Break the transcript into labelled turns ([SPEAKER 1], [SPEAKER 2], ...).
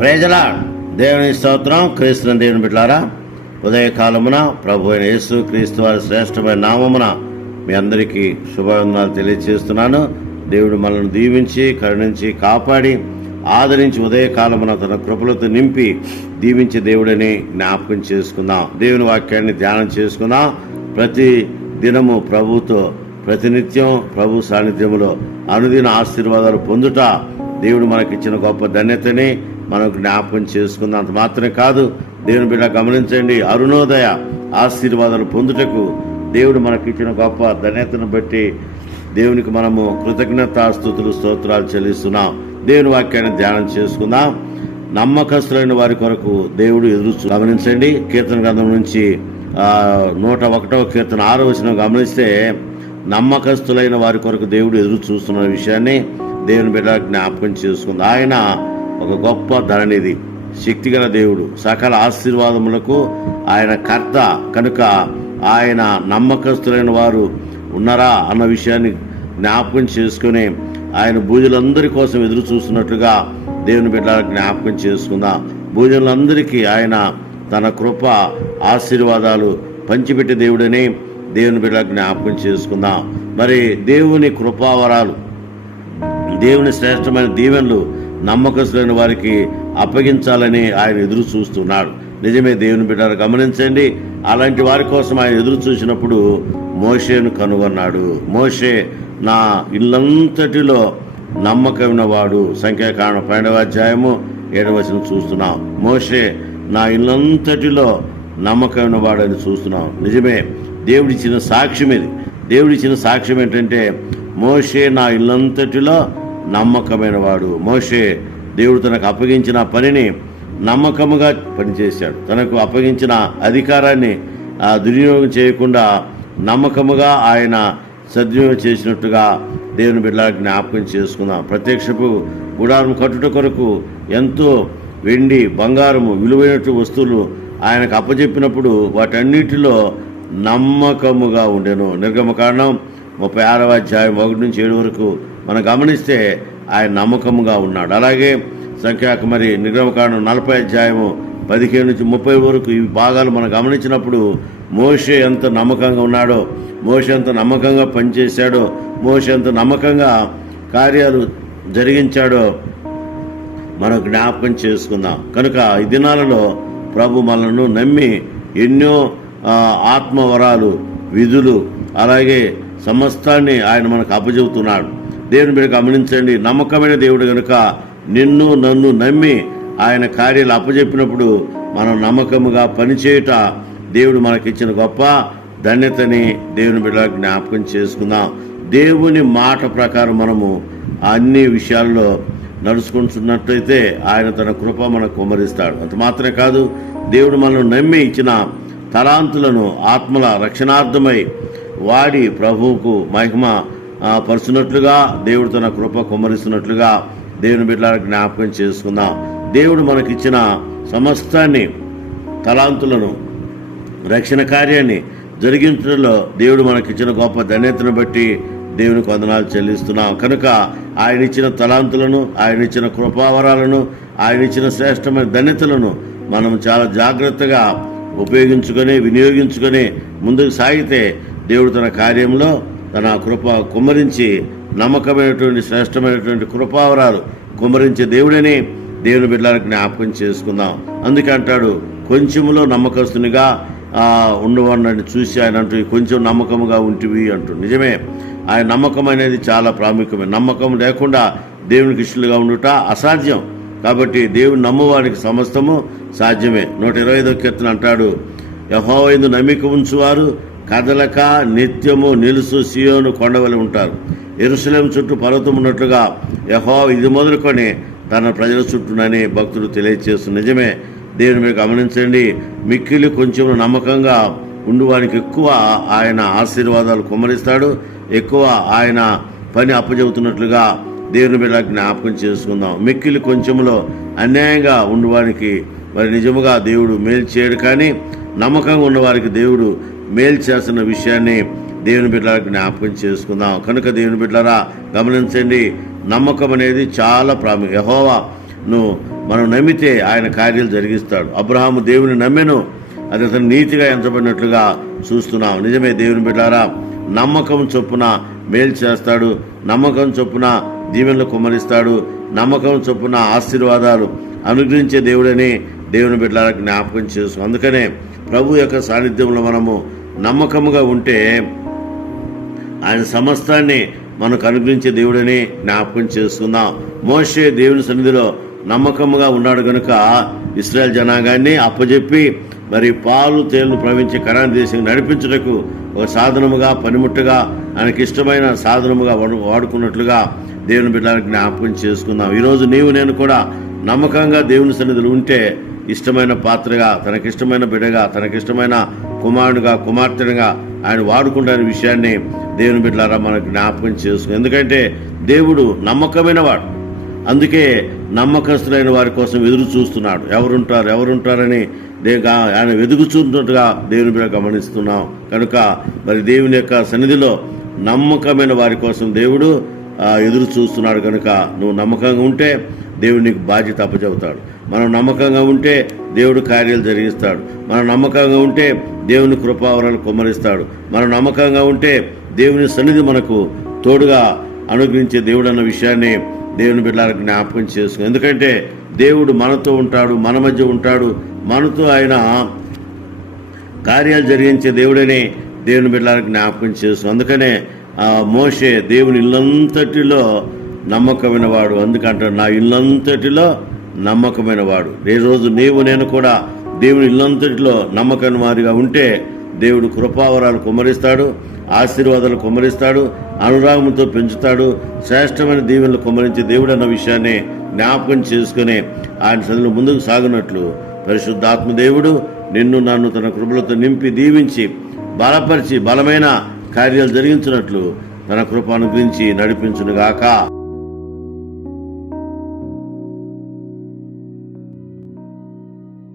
[SPEAKER 1] ప్రజలా దేవుని స్తోత్రం క్రీస్తుని దేవుని బిడ్డారా ఉదయకాలమున ప్రభు అయిన యేసు క్రీస్తు వారి శ్రేష్టమైన నామమున మీ అందరికీ శుభవందనాలు తెలియజేస్తున్నాను దేవుడు మనల్ని దీవించి కరుణించి కాపాడి ఆదరించి ఉదయకాలమున తన కృపలతో నింపి దీవించే దేవుడని జ్ఞాపకం చేసుకుందాం. దేవుని వాక్యాన్ని ధ్యానం చేసుకుందాం. ప్రతి దినము ప్రభుతో ప్రతినిత్యం ప్రభు సాన్నిధ్యములో అనుదిన ఆశీర్వాదాలు పొందుట దేవుడు మనకిచ్చిన గొప్ప ధన్యతని మనకు జ్ఞాపకం చేసుకున్నంత అంత మాత్రమే కాదు దేవుని బిడ్డ గమనించండి అరుణోదయ ఆశీర్వాదాలు పొందుటకు దేవుడు మనకిచ్చిన గొప్ప ధన్యతను బట్టి దేవునికి మనము కృతజ్ఞతాస్థుతులు స్తోత్రాలు చెల్లిస్తున్నాం. దేవుని వాక్యాన్ని ధ్యానం చేసుకుందాం. నమ్మకస్తులైన వారి కొరకు దేవుడు ఎదురు గమనించండి. కీర్తన గ్రంథం నుంచి నూట ఒకటవ కీర్తన ఆరో వచనం గమనిస్తే నమ్మకస్తులైన వారి కొరకు దేవుడు ఎదురు చూస్తున్న విషయాన్ని దేవుని బిడ్డ జ్ఞాపకం చేసుకుంది. ఆయన ఒక గొప్ప ధరణిది. శక్తిగల దేవుడు. సకల ఆశీర్వాదములకు ఆయన కర్త. కనుక ఆయన నమ్మకస్తులైన వారు ఉన్నారా అన్న విషయాన్ని జ్ఞాపకం చేసుకుని ఆయన భూజులందరి కోసం ఎదురు చూస్తున్నట్లుగా దేవుని బిడ్డ జ్ఞాపకం చేసుకుందాం. భూజనులందరికీ ఆయన తన కృప ఆశీర్వాదాలు పంచిపెట్టే దేవుడని దేవుని బిడ్డ జ్ఞాపకం చేసుకుందాం. మరి దేవుని కృపావరాలు దేవుని శ్రేష్టమైన దీవెనలు నమ్మకస్తులైన వారికి అప్పగించాలని ఆయన ఎదురు చూస్తున్నాడు. నిజమే దేవుని బిడ్డారు గమనించండి. అలాంటి వారి కోసం ఆయన ఎదురు చూసినప్పుడు మోషేను కనుగొన్నాడు. మోషే నా ఇల్లంతటిలో నమ్మకమైన వాడు. సంఖ్యాకారణ పన్నెండవ అధ్యాయము ఏడవచనం చూస్తున్నాం. మోషే నా ఇల్లంతటిలో నమ్మకమైన వాడని చూస్తున్నాం. నిజమే దేవుడిచ్చిన సాక్ష్యం ఇది దేవుడిచ్చిన సాక్ష్యం ఏంటంటే మోషే నా ఇల్లంతటిలో నమ్మకమైన వాడు. మోషే దేవుడు తనకు అప్పగించిన పనిని నమ్మకముగా పనిచేశాడు. తనకు అప్పగించిన అధికారాన్ని ఆ, దుర్వినియోగం చేయకుండా నమ్మకముగా ఆయన సద్వినియోగం చేసినట్టుగా దేవుని బిడ్డ జ్ఞాపకం చేసుకున్నాం ప్రత్యక్షపు గుడారం కట్టుట కొరకు ఎంతో వెండి బంగారము విలువైనటువంటి వస్తువులు ఆయనకు అప్పచెప్పినప్పుడు వాటన్నిటిలో నమ్మకముగా ఉండెను. నిర్గమ కారణం ముప్పై ఆరవ అధ్యాయం ఒకటి నుంచి ఏడు వరకు మనం గమనిస్తే ఆయన నమ్మకముగా ఉన్నాడు. అలాగే సంఖ్యాక మరి నిర్గమకాండం నలభై అధ్యాయము పదిహేను నుంచి ముప్పై వరకు ఈ భాగాలు మనం గమనించినప్పుడు మోషే ఎంత నమ్మకంగా ఉన్నాడో మోషే ఎంత నమ్మకంగా పనిచేశాడో మోషే ఎంత నమ్మకంగా కార్యాలు జరిగించాడో మనం జ్ఞాపకం చేసుకుందాం. కనుక ఈ దినాలలో ప్రభు మనను నమ్మి ఎన్నో ఆత్మవరాలు విధులు అలాగే సమస్తాన్ని ఆయన మనకు అప్పజెబుతున్నాడు దేవుని మీరు గమనించండి. నమ్మకమైన దేవుడు కనుక నిన్ను నన్ను నమ్మి ఆయన కార్యాలు అప్పచెప్పినప్పుడు మనం నమ్మకముగా పనిచేయుట దేవుడు మనకిచ్చిన గొప్ప ధన్యతని దేవుని బిడ్డ జ్ఞాపకం చేసుకుందాం. దేవుని మాట ప్రకారం మనము అన్ని విషయాల్లో నడుచుకుంటున్నట్లయితే ఆయన తన కృప మనకు కుమరిస్తాడు అంత మాత్రమే కాదు దేవుడు మనల్ని నమ్మి ఇచ్చిన తలాంతులను ఆత్మల రక్షణార్థమై వాడి ప్రభువుకు మహిమ పరుచున్నట్లుగా దేవుడు తన కృప కుమ్మరిస్తున్నట్లుగా దేవుని బిడ్డల జ్ఞాపకం చేసుకుందాం. దేవుడు మనకిచ్చిన సమస్తాన్ని తలాంతులను రక్షణ కార్యాన్ని జరిగించడంలో దేవుడు మనకిచ్చిన గొప్ప ధన్యతను బట్టి దేవునికి వందనాలు చెల్లిస్తున్నాం. కనుక ఆయన ఇచ్చిన తలాంతులను ఆయన ఇచ్చిన కృపావరాలను ఆయన ఇచ్చిన శ్రేష్టమైన ధన్యతలను మనం చాలా జాగ్రత్తగా ఉపయోగించుకొని వినియోగించుకొని ముందుకు సాగితే దేవుడు తన కార్యంలో తన కృప కుమ్మరించి నమ్మకమైనటువంటి శ్రేష్టమైనటువంటి కృపావరాలు కుమ్మరించే దేవుడని దేవుని బిడ్డలకు జ్ఞాపకం చేసుకుందాం. అందుకే అంటాడు కొంచెంలో నమ్మకస్తునిగా ఆ, చూసి ఆయన అంటూ కొంచెం నమ్మకముగా ఉంటివి అంటూ. నిజమే ఆయన నమ్మకం అనేది చాలా ప్రాముఖ్యమే. నమ్మకం లేకుండా దేవునికి ఇష్టలుగా ఉండుట అసాధ్యం. కాబట్టి దేవుని నమ్మువానికి సమస్తము సాధ్యమే. నూట ఇరవై ఐదో కీర్తన అంటాడు యహోవైందు నమ్మిక ఉంచువారు కదలక నిత్యము నిలుసు సియోను కొండవలి ఉంటారు. ఎరుసలేం చుట్టూ పర్వతం ఉన్నట్లుగా యహో ఇది మొదలుకొని తన ప్రజల చుట్టూనని భక్తులు తెలియజేస్తున్న నిజమే. దేవుని మీరు గమనించండి. మిక్కిలి కొంచెం నమ్మకంగా ఉండువానికి ఎక్కువ ఆయన ఆశీర్వాదాలు కుమ్మరిస్తాడు. ఎక్కువ ఆయన పని అప్పచెబుతున్నట్లుగా దేవుని బిడ్డ జ్ఞాపకం చేసుకుందాం. మిక్కిలి కొంచెంలో అన్యాయంగా ఉండువానికి మరి నిజముగా దేవుడు మేలు చేయడు కానీ నమ్మకంగా ఉన్నవారికి దేవుడు మేలు చేస్తున్న విషయాన్ని దేవుని బిడ్డలకు జ్ఞాపకం చేసుకుందాం. కనుక దేవుని బిడ్డలరా గమనించండి నమ్మకం అనేది చాలా ప్రాముఖ్యం. యహోవా నువ్వు మనం నమ్మితే ఆయన కార్యాలు జరిగిస్తాడు. అబ్రహాము దేవుని నమ్మెను అది అతను నీతిగా ఎంచబడినట్లుగా చూస్తున్నాం. నిజమే దేవుని బిడ్డారా నమ్మకం చొప్పున మేలు చేస్తాడు. నమ్మకం చొప్పున దీవెనలు కుమ్మరిస్తాడు. నమ్మకం చొప్పున ఆశీర్వాదాలు అనుగ్రహించే దేవుడని దేవుని బిడ్డలకు జ్ఞాపకం చేస్తాం అందుకనే ప్రభు యొక్క సాన్నిధ్యంలో మనము నమ్మకముగా ఉంటే ఆయన సమస్తాన్ని మనకు అనుగ్రహించే దేవుడని జ్ఞాపకం చేసుకుందాం మోషే దేవుని సన్నిధిలో నమ్మకముగా ఉన్నాడు కనుక ఇస్రాయల్ జనాంగాన్ని అప్పజెప్పి మరి పాలు తేళ్ళు ప్రవహించే కరాన్ దేశం నడిపించుటకు ఒక సాధనముగా పనిముట్టుగా ఆయనకి ఇష్టమైన సాధనముగా వాడుకున్నట్లుగా దేవుని బిడ్డలకు జ్ఞాపకం చేసుకుందాం. ఈరోజు నీవు నేను కూడా నమ్మకంగా దేవుని సన్నిధులు ఉంటే ఇష్టమైన పాత్రగా తనకిష్టమైన బిడ్డగా తనకిష్టమైన కుమారుడుగా కుమార్తెగా ఆయన వాడుకుంటున్న విషయాన్ని దేవుని బిడ్డలారా మనకు జ్ఞాపకం చేసుకుని ఎందుకంటే దేవుడు నమ్మకమైన వాడు అందుకే నమ్మకస్తులైన వారి కోసం ఎదురు చూస్తున్నాడు. ఎవరుంటారు ఎవరుంటారని దే- ఆయన వెదుగుచున్నట్టుగా దేవుని బిడ్డ గమనిస్తున్నాం. కనుక మరి దేవుని యొక్క సన్నిధిలో నమ్మకమైన వారి కోసం దేవుడు ఎదురు చూస్తున్నాడు కనుక నువ్వు నమ్మకంగా ఉంటే దేవుడు నీకు బాధ్యత అప్పచెబుతాడు. మనం నమ్మకంగా ఉంటే దేవుడు కార్యాలు జరిగిస్తాడు. మనం నమ్మకంగా ఉంటే దేవుని కృపావరాలు కుమ్మరిస్తాడు. మనం నమ్మకంగా ఉంటే దేవుని సన్నిధి మనకు తోడుగా అనుగ్రహించే దేవుడు అన్న విషయాన్ని దేవుని బిడ్డలకు జ్ఞాపకం చేసుకుని ఎందుకంటే దేవుడు మనతో ఉంటాడు మన మధ్య ఉంటాడు మనతో ఆయన కార్యాలు జరిగించే దేవుడని దేవుని బిడ్డలకు జ్ఞాపకం చేసు అందుకనే ఆ మోషే దేవుని ఇల్లంతటిలో నమ్మకమైన వాడు. అందుకంటాడు నా ఇల్లంతటిలో నమ్మకమైన వాడు. ఏ రోజు నీవు నేను కూడా దేవుని ఇల్లంతటిలో నమ్మకమైన వారిగా ఉంటే దేవుడు కృపావరాలు కుమ్మరిస్తాడు ఆశీర్వాదాలు కుమ్మరిస్తాడు అనురాగంతో పెంచుతాడు శ్రేష్టమైన దీవెనలు కుమ్మరించే దేవుడు అన్న విషయాన్ని జ్ఞాపకం చేసుకుని ఆయన చదువులు ముందుకు సాగునట్లు పరిశుద్ధాత్మ దేవుడు నిన్ను నన్ను తన కృపలతో నింపి దీవించి బలపరిచి బలమైన కార్యాలు జరిగించినట్లు తన కృప అనుగ్రహించి నడిపించునుగాక.